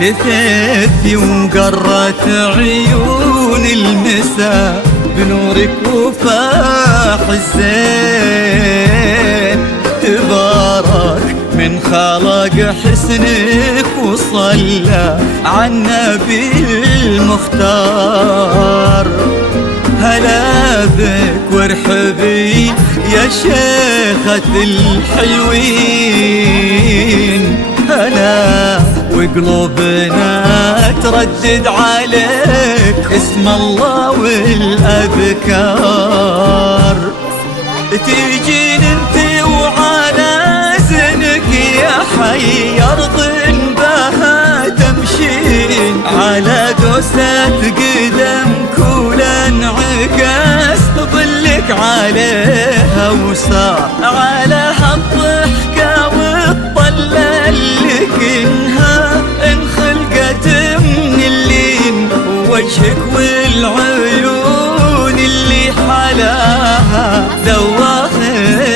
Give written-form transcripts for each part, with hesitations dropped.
لثثي وقرت عيون المساء بنورك وفاح الزين. تبارك من خلق حسنك وصلى على النبي المختار. هلا بك وارحبي يا شيخة الحلوين، هلا وقلوبنا تردد عليك اسم الله والأذكار. تيجين انت وعلى زنك يا حي أرض بها تمشين، على دوسة قدم كل انعكاس ظلك عليها وصار على هالضحكة والطلة اللي كنها انخلقت من اللين، وجهك والعيون اللي حلاها ذواق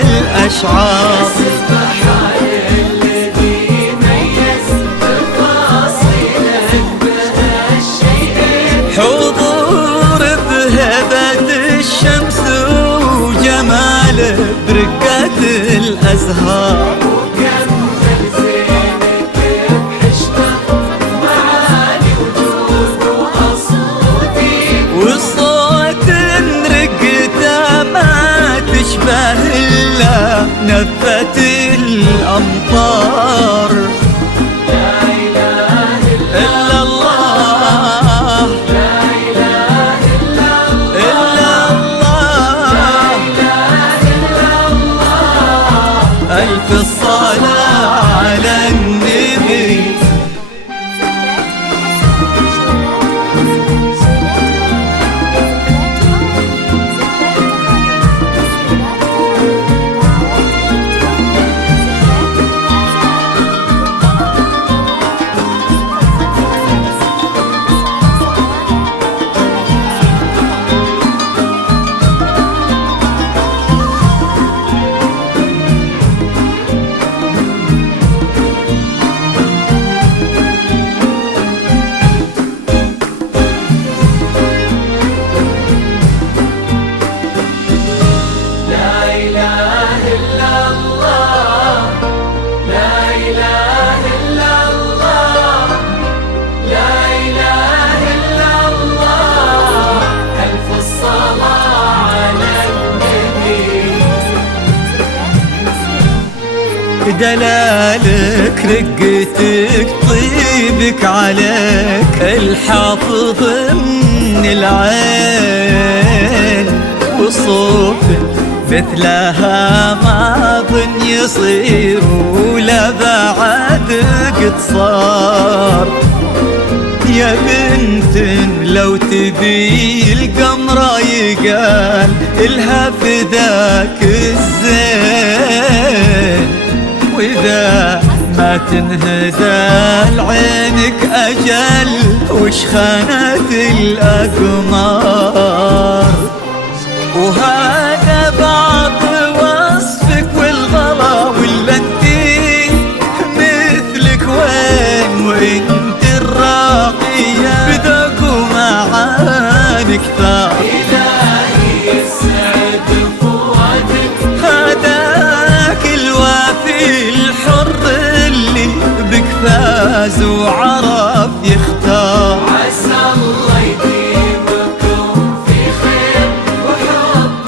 الأشعار. حضور بهبة الشمس وجماله برقة الأزهار، وصوت رقته ما تشبه إلا نفة الأمطار. لا إله إلا الله، لا إله إلا الله، لا إله إلا الله. ألف الصلاة على النبي. دلالك رقتك طيبك عليك الحافظ من العين، وصوفك مثلها ما ظن يصير ولا بعد قد صار. يا بنت لو تبي القمرة يقال إلها فداك الزين، وإذا ما تنهدى لعينك أجل وش خانت الأقمار. وهذا بعض وصفك والغلا ولا انتي مثلك وين، وانت الراقية بذوق ومعاني كثار. إلهي يسعد فؤادك هداك الوافي الحر اللي بك فاز وعرف يختار. عسى الله يديمكم في خير وحب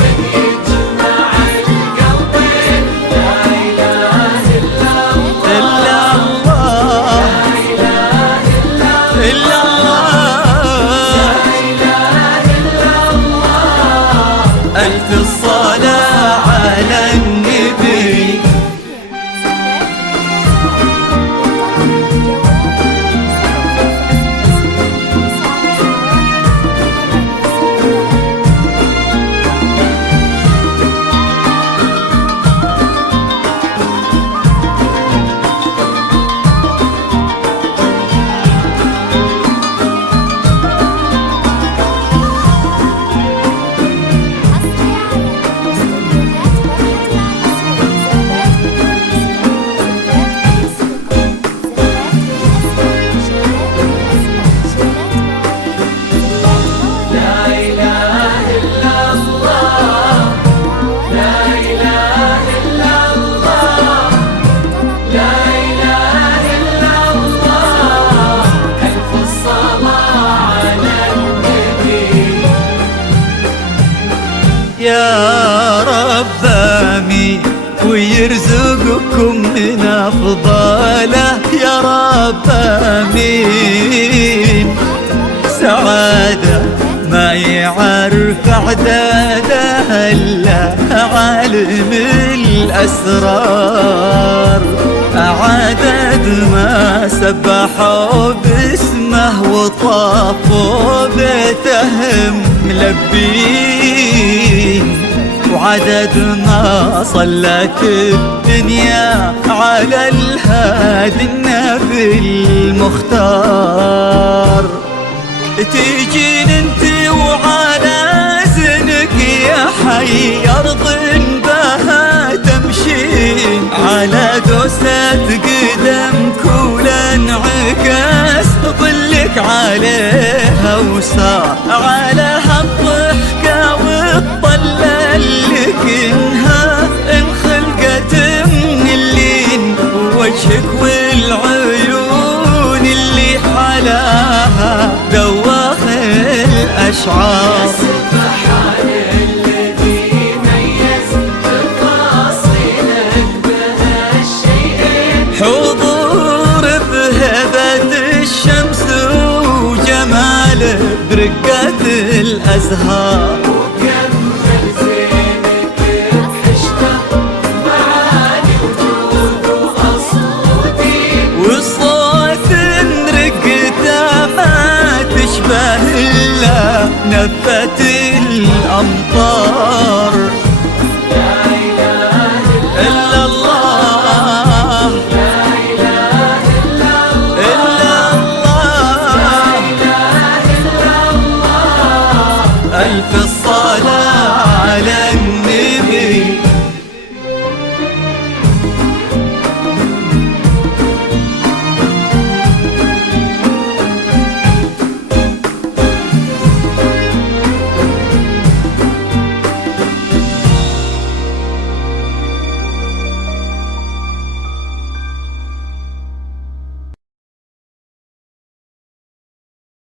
يا رب آمين، ويرزقكم من أفضاله يا رب آمين. سعادة ما يعرف عدادها إلا عالم الأسرار، عدد ما سبحوا باسمه وطافوا بيتهم ملبين، وعدد ما صلت الدنيا على الهادي النبي المختار. تيجين انت وعلى زنك يا حي أرض بها تمشين، على دوسة قدم كل انعكاس ظلك عليها وصار على هالضحكة والطلة اللي كنها انخلقت من اللين، وجهك والعيون اللي حلاها ذواق الأشعار. سبحان الذي ميز تفاصيلك بهالشيئين، حضور بهبة الشمس وجماله برقة الأزهار، وكمل زينك بحشته معاني وجود وأصواتين، والصوت رقته ما تشبه إلا نفة الأمطار.